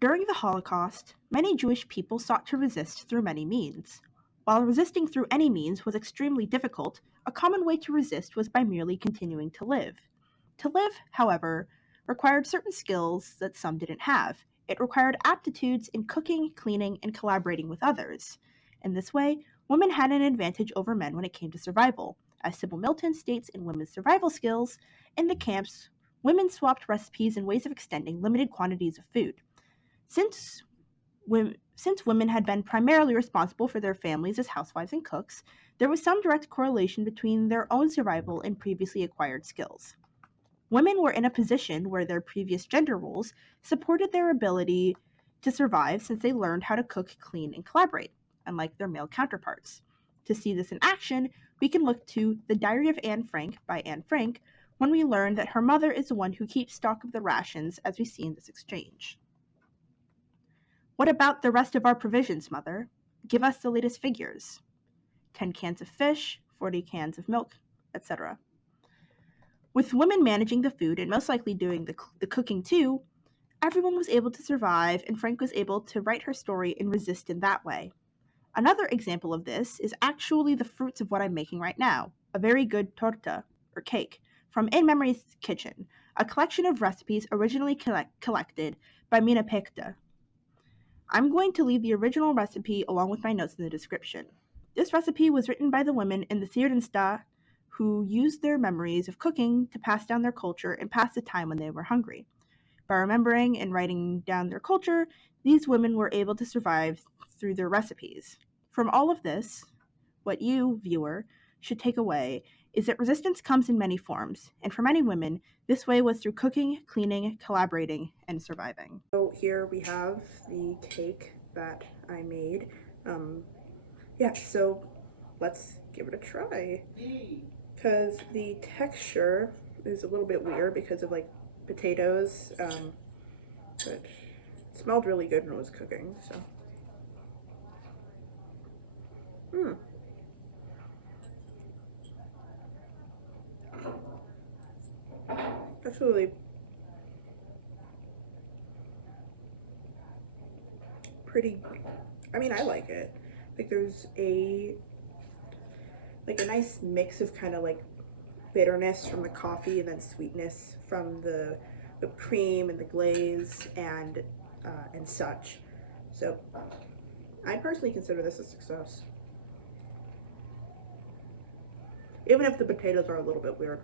During the Holocaust, many Jewish people sought to resist through many means. While resisting through any means was extremely difficult, a common way to resist was by merely continuing to live. To live, however, required certain skills that some didn't have. It required aptitudes in cooking, cleaning, and collaborating with others. In this way, women had an advantage over men when it came to survival. As Sybil Milton states in Women's Survival Skills, in the camps, women swapped recipes and ways of extending limited quantities of food. Since women had been primarily responsible for their families as housewives and cooks, there was some direct correlation between their own survival and previously acquired skills. Women were in a position where their previous gender roles supported their ability to survive since they learned how to cook, clean, and collaborate, unlike their male counterparts. To see this in action, we can look to The Diary of Anne Frank by Anne Frank, when we learn that her mother is the one who keeps stock of the rations, as we see in this exchange. What about the rest of our provisions, Mother? Give us the latest figures. 10 cans of fish, 40 cans of milk, etc. With women managing the food and most likely doing the cooking too, everyone was able to survive, and Frank was able to write her story and resist in that way. Another example of this is actually the fruits of what I'm making right now, a very good torta, or cake, from In Memory's Kitchen, a collection of recipes originally collected by Mina Pekta. I'm going to leave the original recipe along with my notes in the description. This recipe was written by the women in the Thirdensta who used their memories of cooking to pass down their culture and pass the time when they were hungry. By remembering and writing down their culture, these women were able to survive through their recipes. From all of this, what you, viewer, should take away is that resistance comes in many forms, and for many women, this way was through cooking, cleaning, collaborating, and surviving. So here we have the cake that I made. So let's give it a try. Because the texture is a little bit weird because of like potatoes, but it smelled really good when it was cooking, so. That's really pretty. I mean, I like it. Like there's a nice mix of kind of like bitterness from the coffee and then sweetness from the whipped cream and the glaze and such. So I personally consider this a success, even if the potatoes are a little bit weird.